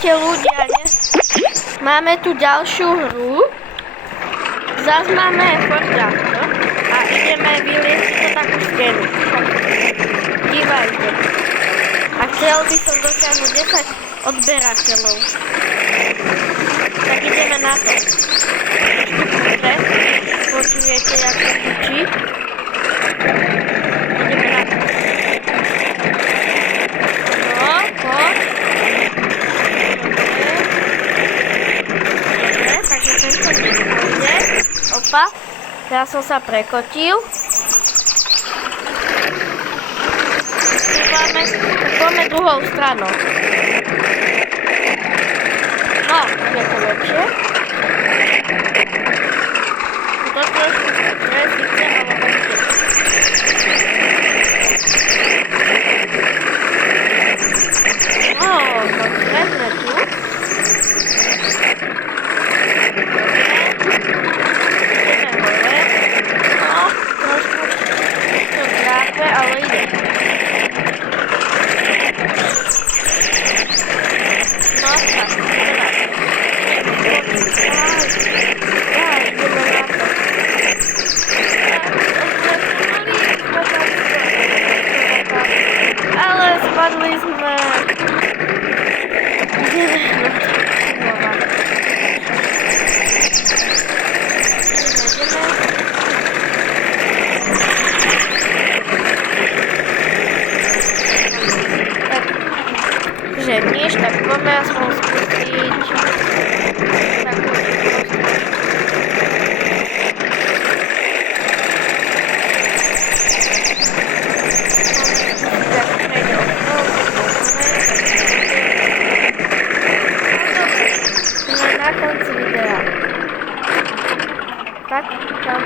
Ahojte ľudia, máme tu ďalšiu hru. Zas máme Fortnite a ideme vyliesť to takú stenu. Dívajte. A chcel by som dosiahnuť 10 odberateľov. Tak ideme na to. Počujete, jak to bučí. Ideme na to. No, poď. Dobre, takže tento nepôjde. Opa, teraz som sa prekotil. Poďme druhou stranou. No, je to lepšie. To trošku je síce, ale lepšie. No, dobre, sme tu. Ideme hore. No, trošku to drápe, ale ide. No, tak, teraz. Ideme na to. Ale spadli sme. Takže nič, tak poďme aspoň skúsiť takú na konci videa. Tak, čau.